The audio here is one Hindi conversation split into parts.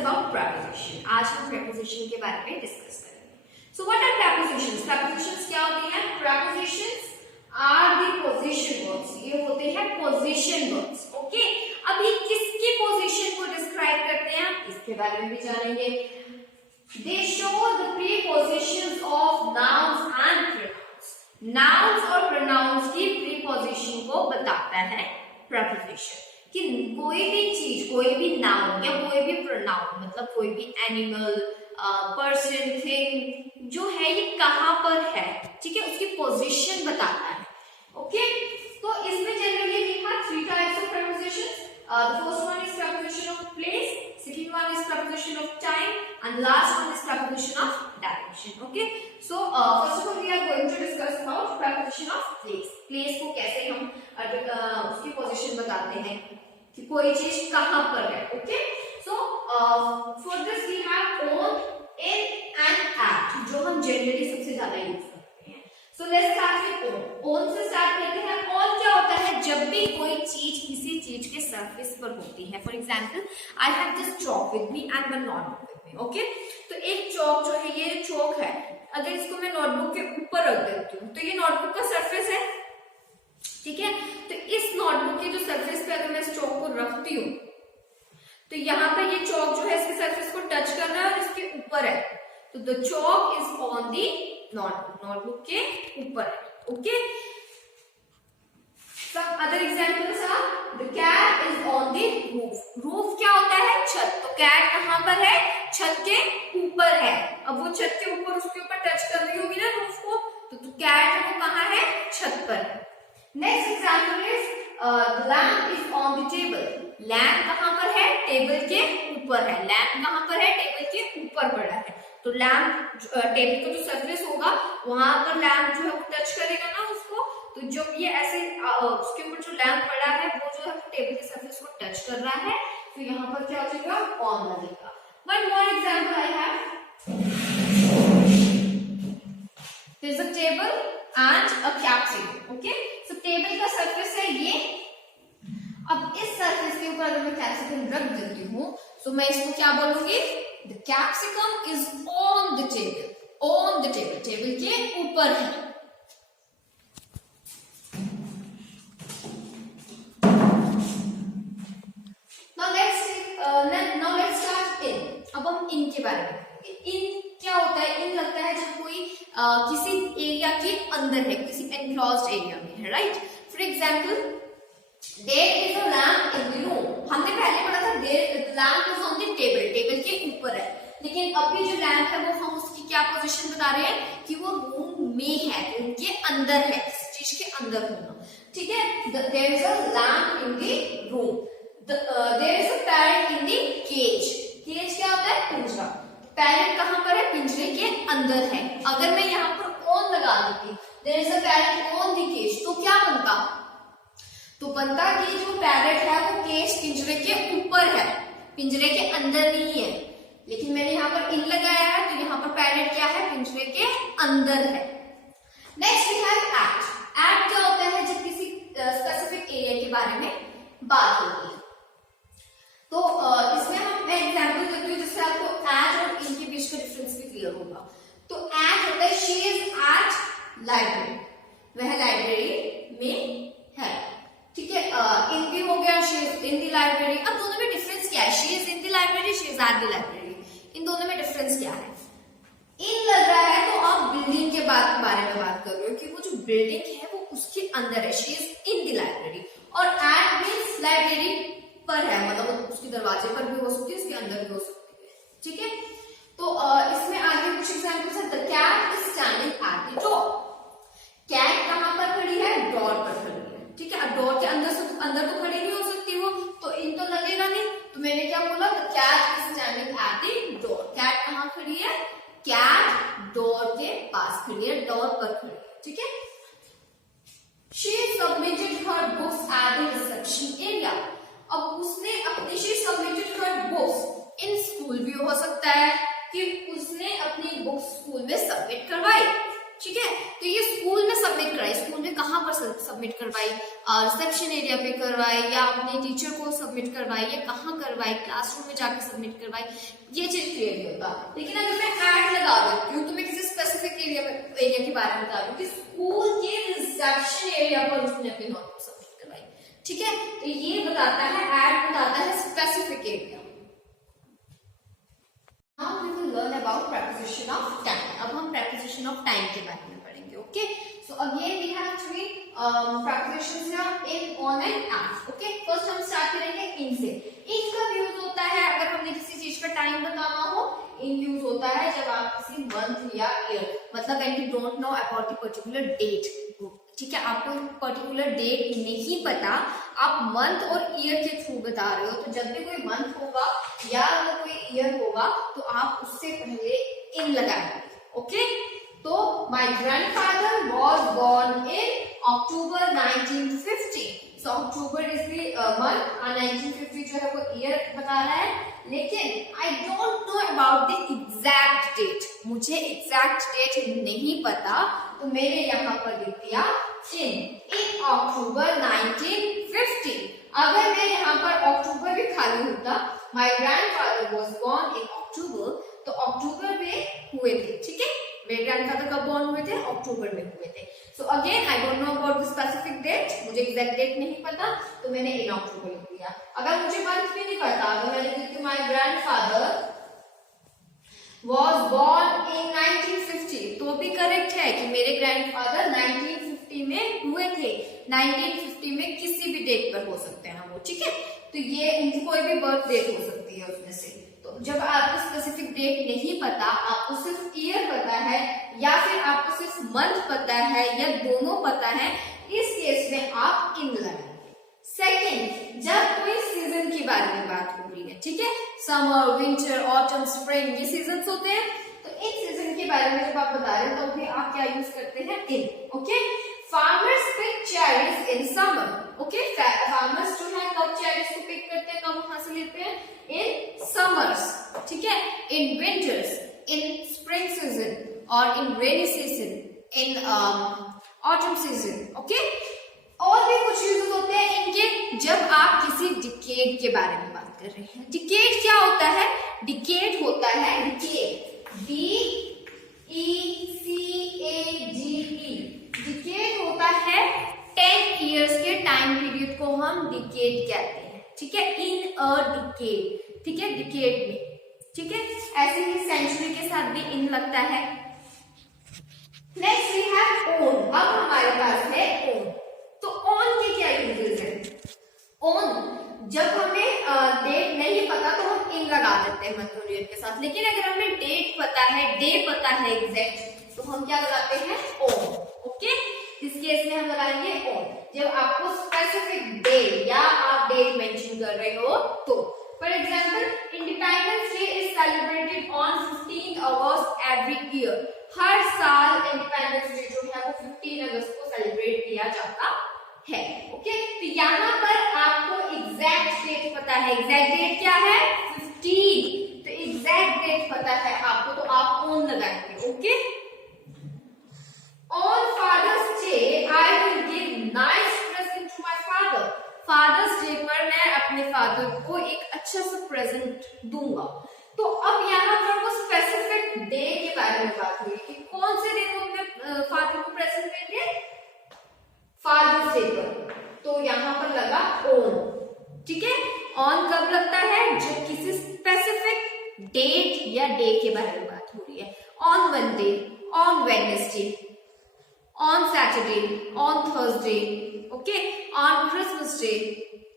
about preposition. आज हम preposition के बारे में डिस्कस करेंगे. So what are prepositions? Prepositions क्या होती हैं? Prepositions are the position words. ये होते हैं position words. Okay? अभी किसकी position को describe करते हैं? इसके बारे में भी जानेंगे. They show the prepositions of nouns and pronouns. Nouns और pronouns की preposition को बताता है preposition. कि कोई भी चीज, कोई भी नाउन या कोई भी प्रोनाउन, मतलब कोई भी एनिमल, पर्सन, थिंग जो है ये कहाँ पर है, ठीक है, उसकी पोजीशन बताता है. ओके, तो इसमें जनरली लिखा 3 types of prepositions. The first one is preposition of place, second one is preposition of time, and last one is preposition of direction. Okay, so first of all we are going to discuss about preposition of place. Place को कैसे हम उसकी पोजीशन बताते हैं कि कोई चीज कहाँ पर है. Okay, so for this we have on, in and at, जो हम जनरली सबसे ज्यादा यूज करते हैं. So let's start with on. On से स्टार्ट करते हैं. ऑन क्या होता है? जब भी कोई चीज किसी चीज के सरफेस पर होती है. For example, I have this chalk with me and one notebook with me. Okay, तो एक चॉक जो है, ये चॉक है, अगर इसको मैं नोटबुक के ऊपर रख देती हूँ तो ये नोटबुक का सरफेस है, ठीक है. तो इस नोटबुक के जो सरफेस पे अगर मैं इस चॉक को रखती हूँ तो यहाँ पे ये चॉक जो है इसके सरफेस को टच कर रहा है और इसके ऊपर है, तो the chalk is on the notebook, notebook के ऊपर है. Okay, some other examples are the cat is on the roof. roof क्या होता है? छत. तो cat कहाँ पर है? छत के ऊपर है. अब वो छत के ऊपर, उसके ऊपर टच कर रही होगी ना रूफ को, तो cat वो कहाँ है? छत पर है. Next example is the lamp is on the table. Lamp कहाँ पर है? टेबल के ऊपर है. लैम्प कहाँ पर है? टेबल के ऊपर पड़ा है. तो लैम्प, टेबल का जो सरफेस होगा वहां पर लैम्प जो है वो टच करेगा ना उसको, तो जब ये ऐसे उसके ऊपर जो लैम्प पड़ा है वो जो है टेबल के सरफेस को टच कर रहा है, तो यहाँ पर क्या हो जाएगा? ऑन लगेगा. One more example I have. There is a table and a capsicum. Okay, so table का सरफेस है ये. अब इस सरफेस के ऊपर अगर मैं कैप्सिकम रख देती हूँ तो मैं इसको क्या बोलूंगी? The capsicum is on the table. On the table, table के ऊपर है. Now let's start in. अब हम in के बारे में. in क्या होता है? in लगता है जब कोई किसी एरिया के अंदर है, किसी एनक्लोज्ड एरिया में है, right? For example, there is a lamp in the room. हमने पहले पढ़ा था there lamp is on the table, table के ऊपर है. लेकिन अभी जो लैम्प है वो हम उसकी क्या पोजीशन बता रहे हैं कि वो रूम में है, रूम के अंदर है, किसी चीज के अंदर होना. ठीक है, there is a lamp in the room. There is a parrot in the cage. Cage क्या होता है? पिंजरा. पैरेट कहाँ पर है? पिंजरे के अंदर है. अगर मैं यहाँ पर ऑन लगा देती, there is a parrot on the cage, तो क्या बनता? तो बनता कि जो पैरेट है वो केज पिंजरे के ऊपर है, पिंजरे के अंदर नहीं है. लेकिन मैंने यहाँ पर इन लगाया है तो यहाँ पर पैरेट क्या है? पिंजरे के अंदर है. Next we have at. At क्या होता है? जब किसी स्पेसिफिक एरिया के बारे में बात होती है. तो इसमें मैं एग्जाम्पल देती हूँ जिससे आपको एट और इन के बीच का डिफरेंस भी क्लियर होगा. तो एट होता है शी इज एट लाइब्रेरी, वह लाइब्रेरी में है. ठीक है, इन भी हो गया, she is in the library. अब दोनों में डिफरेंस क्या है? She is in the library, she is at the library. इन दोनों में डिफरेंस क्या है? इन लग रहा है तो आप बिल्डिंग के बारे में बात कर रहे हो कि वो जो बिल्डिंग है वो उसके अंदर है, she is in the library. और एट मीन्स लाइब्रेरी पर है, मतलब उसके दरवाजे पर भी हो सकती है, उसके अंदर भी हो सकती है. ठीक है, तो इसमें आगे कुछ एग्जाम्पल्स है. The cat is standing at the door. Cat कहाँ पर खड़ी है? डोर पर खड़ी है. ठीक है, डोर के अंदर तो खड़ी नहीं हो सकती वो, तो इन तो लगेगा नहीं. तो मैंने क्या बोला? The cat is standing at the door. Cat कहाँ खड़ी है? कैट डोर के पास खड़ी है, डोर पर खड़ी है. ठीक है, she submitted her books at the reception area. अब उसने अपनी she submitted her books in school भी हो सकता है कि उसने अपनी बुक्स स्कूल में सबमिट करवाई. ठीक है। तो ये स्कूल में सबमिट कराई, स्कूल में कहाँ पर सबमिट करवाई, रिसेप्शन एरिया पे करवाई या अपने टीचर को सबमिट करवाई या कहाँ करवाई, क्लासरूम में जाके सबमिट करवाई, ये चीज क्लियर नहीं होता। लेकिन अगर मैं ऐड लगा देती हूँ तो मैं किसी स्पेसिफिक एरिया के बारे में बता रही हूँ कि स्कूल के रिसेप्शन एरिया पर उसने अपनी नोट सबमिट करवाई, ठीक है। तो ये बताता है, ऐड बताता है specific area. Now we will learn about preposition of time. अब हम preposition of time के बारे में पढ़ेंगे, okay? So again we have three prepositions here: in, on and at. Okay? First हम start करेंगे in से। in का use होता है अगर हमने किसी चीज का टाइम बताना हो। in use होता है जब आप किसी मंथ या ईयर, मतलब when you don't know about the particular date, ठीक है, आपको पर्टिकुलर डेट नहीं पता, आप मंथ और ईयर के थ्रू बता रहे हो, तो जब भी कोई मंथ होगा या कोई ईयर होगा तो आप उससे पहले इन लगाएंगे, ओके। तो my grandfather was born in October 1950। So October is the month और 1950 जो है वो ईयर बता रहा है, लेकिन I don't know about the exact date, मुझे एग्जैक्ट डेट नहीं पता, तो मैंने यहाँ पर लिख दिया in अक्टूबर 1950। अगर मैं यहाँ पर अक्टूबर भी खाली होता, my grandfather was born in अक्टूबर, तो अक्टूबर में हुए थे, ठीक है। मेरे ग्रैंडफादर कब बॉर्न हुए थे? अक्टूबर में हुए थे। So again I don't know about the specific date, मुझे एग्जैक्ट डेट नहीं पता, तो मैंने इन अक्टूबर लिख दिया। अगर मुझे मंथ भी नहीं पता तो मैंने लिख दिया my grandfather was born in 1950, तो भी करेक्ट है कि मेरे ग्रैंडफादर 1950 में हुए थे। 1950 में किसी भी डेट पर हो सकते हैं वो, ठीक है। तो ये उनकी कोई भी बर्थ डेट हो सकती है उसमें से। तो जब आपको स्पेसिफिक डेट नहीं पता, आपको सिर्फ ईयर पता है या फिर आपको सिर्फ मंथ पता है या दोनों पता है, इस केस में आप इन लगाएंगे। सेकेंड, जब कोई सीजन के बारे में बात हो रही है, ठीक है, समर, विंटर, ऑटम, स्प्रिंग, ये सीजन्स होते हैं, तो इन सीजन के बारे में जब आप बता रहे हैं तो भी आप क्या यूज करते हैं? In, okay. Farmers pick cherries in summer, okay. Farmers जो है कब चेरीज को पिक करते हैं, कब वहां से लेते हैं? इन समर्स, ठीक है। In winters, in spring season और in rainy season, in autumn season, okay. और भी कुछ यूज होते हैं इनके जब आप किसी डिकेड के बारे में बात कर रहे हैं। डिकेड क्या होता है? डिकेड होता है, डिकेड, DECADE, डिकेड होता है 10 इयर्स के टाइम पीरियड को हम डिकेड कहते हैं, ठीक है। इन अ डिकेड, ठीक है, डिकेड में, ठीक है। ऐसे ही सेंचुरी के साथ भी इन लगता है। Next we have on. अब हमारे पास है ओन। तो ऑन के क्या यूजेस हैं? ऑन जब हमें डेट नहीं पता तो हम इन लगा देते हैं मंथ और ईयर के साथ, लेकिन अगर हमें डेट पता है, डे पता है एग्जैक्ट, तो हम क्या लगाते हैं? On, okay. इस केस में हम लगाएंगे ऑन जब आपको स्पेसिफिक डे या आप डेट मेंशन कर रहे हो तो। For example, independence day is celebrated on 15 August every year. हर साल इंडिपेंडेंस डे जो है वो 15 अगस्त को सेलिब्रेट किया जाता है, ओके। तो यहाँ पर आपको एग्जैक्ट डेट पता है, एग्जैक्ट डेट क्या है? 15, तो एग्जैक्ट डेट पता है आपको, तो आप ऑन लगाएंगे, okay. On father's day I will give nice present to my father. Father's day पर मैं अपने फादर को एक अच्छा सा प्रेजेंट दूंगा। तो अब यहाँ पर वो स्पेसिफिक डे के बारे में बात हुई कि कौन से दिन वो अपने फादर को प्रेजेंट देंगे? फादर्स डे पर, तो यहाँ पर लगा ऑन, ठीक है। ऑन कब लगता है? जब किसी स्पेसिफिक डेट या डे के बारे में बात हो रही है। On Monday, on Wednesday, on Saturday, on Thursday, okay, on Christmas day,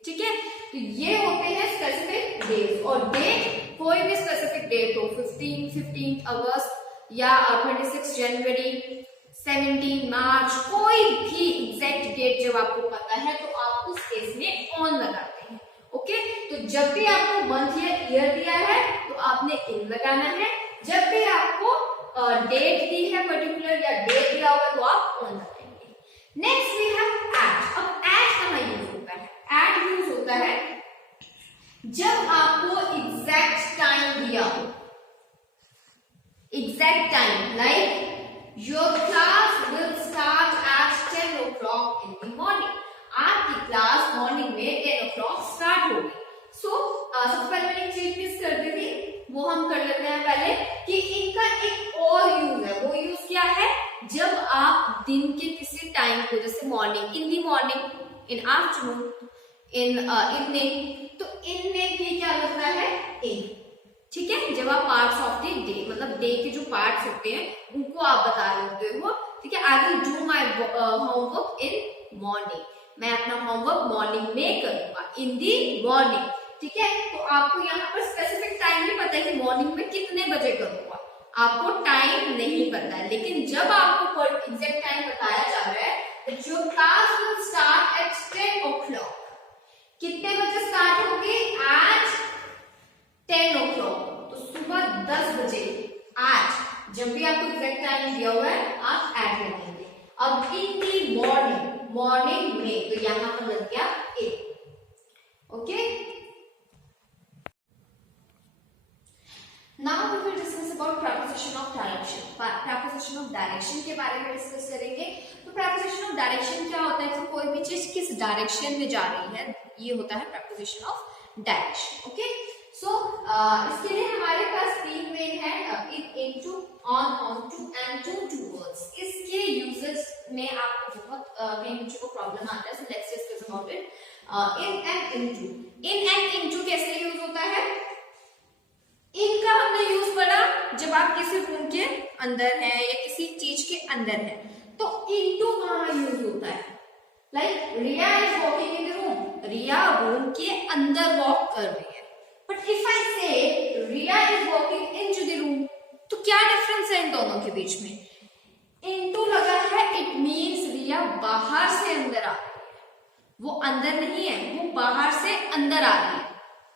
ठीक है। तो ये होते हैं स्पेसिफिक डेज। और डेट कोई भी स्पेसिफिक डेट हो, 15 अगस्त या 26 जनवरी, 17 मार्च, कोई भी एग्जैक्ट डेट जब आपको पता है तो आप उस केस में ऑन लगाते हैं, ओके। तो जब भी आपको मंथ या ईयर दिया है तो आपने इन लगाना है। जब भी आपको डेट दी है पर्टिकुलर या डेट दिया होगा तो आप ऑन लगाएंगे। Next we have at. अब एट कहाँ यूज होता है? एट यूज होता है जब आपको एग्जैक्ट टाइम दिया हो, exact time, like your class will start at 10 o'clock in the morning. आपकी क्लास मॉर्निंग में 10 o'clock स्टार्ट होगी। सो सबसे पहले मैंने एक चीज मिस कर दी थी, वो हम कर लेते हैं पहले कि इनका एक और यूज है। वो यूज क्या है? जब आप दिन के किसी टाइम को, जैसे morning, in the morning, in afternoon, in evening, तो इन में भी क्या लगता है? इन। ठीक है, जब आप पार्ट्स ऑफ द डे, मतलब डे के जो पार्ट्स होते हैं उनको आप बता रहे होते हो। ठीक है, I will do my homework in morning. मैं अपना होमवर्क मॉर्निंग में करूंगा, इन दी मॉर्निंग। ठीक है, तो आपको यहाँ पर स्पेसिफिक टाइम नहीं पता है कि मॉर्निंग में कितने बजे करूंगा, आपको टाइम नहीं पता है। लेकिन जब आपको एग्जैक्ट टाइम बताया जा रहा है that your class will start at 10 o'clock, कितने बजे स्टार्ट होगी? At 10 o'clock, तो सुबह 10 बजे। आज जब भी आपको एग्जैक्ट टाइम दिया हुआ है आप एड लगेंगे। अब इन दी मॉर्निंग, मॉर्निंग में, तो यहां पर लग गया in. Okay, now we will discuss about preposition of direction. Preposition of direction के बारे में डिस्कस करेंगे। तो प्रपोजिशन ऑफ डायरेक्शन क्या होता है कि कोई भी चीज किस डायरेक्शन में जा रही है, ये होता है preposition of direction. Okay, so इसके लिए हमारे पास तीन मेन है, into, on to and towards. इसके यूजेस में आपको बहुत कई बच्चों को प्रॉब्लम आता है, so let's discuss about it. In and into, in and into कैसे यूज होता है? इनका हमने यूज पढ़ा जब आप किसी रूम के अंदर है या किसी चीज के अंदर है, तो इनटू कहाँ यूज होता है? Like Riya is walking in the room, Riya room के अंदर वॉक कर रही है। But if I say Riya is walking into the room, तो क्या डिफरेंस है इन दोनों के बीच में? इनटू लगा है, इट मीन्स रिया बाहर से अंदर आ रही है, वो अंदर नहीं है, वो बाहर से अंदर आ रही है।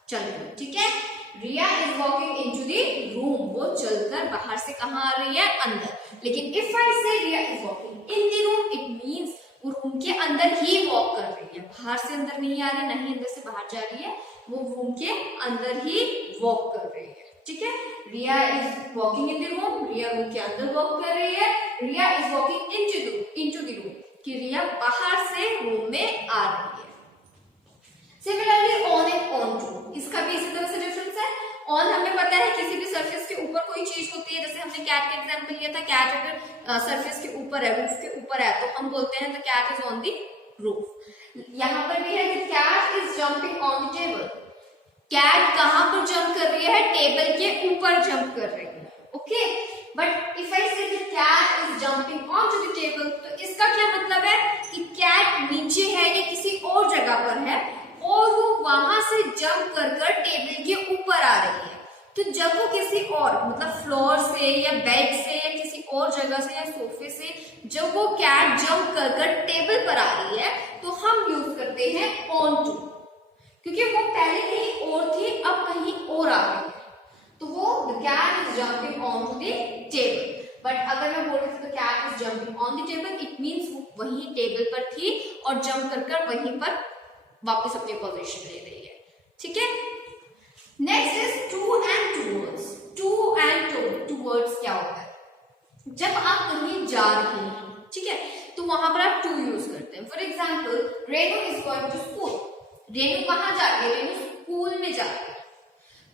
चलो ठीक है, Riya is walking into the room, वो चलकर बाहर से कहाँ आ रही है? अंदर। लेकिन if I say Riya is walking in the room, it means वो रूम के अंदर ही वॉक कर रही है, बाहर से अंदर नहीं आ रही, नहीं अंदर से बाहर जा रही है, वो रूम के अंदर ही वॉक कर रही है। ठीक है, Riya is walking in the room, Riya room के अंदर वॉक कर रही है। Riya is walking into the room, कि रिया बाहर से रूम में आ रही है। Similarly on and onto, इसका भी इसी तरह से डिफरेंस है। ऑन हमें पता है किसी भी सरफेस के ऊपर कोई चीज होती है, जैसे हमने कैट का एग्जांपल लिया था, कैट अगर सरफेस के ऊपर है, रूफ के ऊपर है, तो हम बोलते हैं the cat is on the roof. यहाँ पर भी है कि cat is jumping on the table, cat कहाँ पर जंप कर रही है? टेबल के ऊपर जंप कर रही है। Okay, but if I say cat is jumping on to the table, तो इसका क्या मतलब है कि कैट नीचे है या किसी और जगह पर है और वो वहां से जंप कर टेबल के ऊपर आ रही है। तो जब वो किसी और, मतलब फ्लोर से या बेड से या किसी और जगह से या सोफे से जब वो कैट जंप कर टेबल पर आ रही है, तो हम यूज करते हैं ऑन टू, क्योंकि वो पहले कहीं और थी, अब कहीं और आ गई है, तो वो the cat is jumping on to the table. But अगर मैं बोल रही थी the cat is jumping on the table, it means वो वही टेबल पर थी और जंप कर वहीं पर वापस अपनी पोजीशन ले रही है। ठीक है, next is to and towards. To and towards क्या होता है? जब आप कहीं जा रहे हैं, ठीक है, तो वहां पर आप टू यूज करते हैं। For example, Renu is going to school, Renu कहाँ जा रही है? रेनू स्कूल में जा रही है।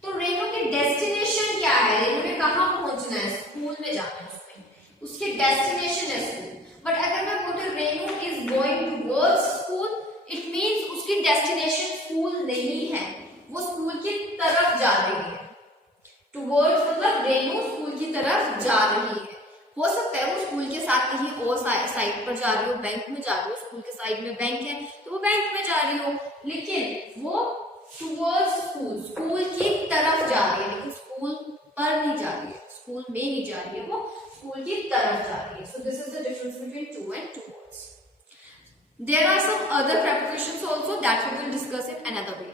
तो रेनू की डेस्टिनेशन क्या है? रेनू ने कहाँ पहुंचना है? स्कूल में जाना है, उसकी डेस्टिनेशन है स्कूल। बट अगर मैं बोलती हूँ Renu is going towards school, it means उसकी डेस्टिनेशन स्कूल नहीं है, वो स्कूल की तरफ जा रही है। टूवर्ड्स मतलब रेनू स्कूल की तरफ जा रही है। हो सकता है वो स्कूल के साथ कहीं और साइड पर जा रही हो, बैंक में जा रही हो, स्कूल के साइड में बैंक है तो वो बैंक में जा रही हो, लेकिन वो टूवर्ड्स स्कूल, स्कूल की तरफ जा रही है, लेकिन स्कूल पर नहीं जा रही है, स्कूल में नहीं जा रही है, वो स्कूल की तरफ जा रही है। So this is the difference between two and towards. There are some other prepositions also that we will discuss in another way.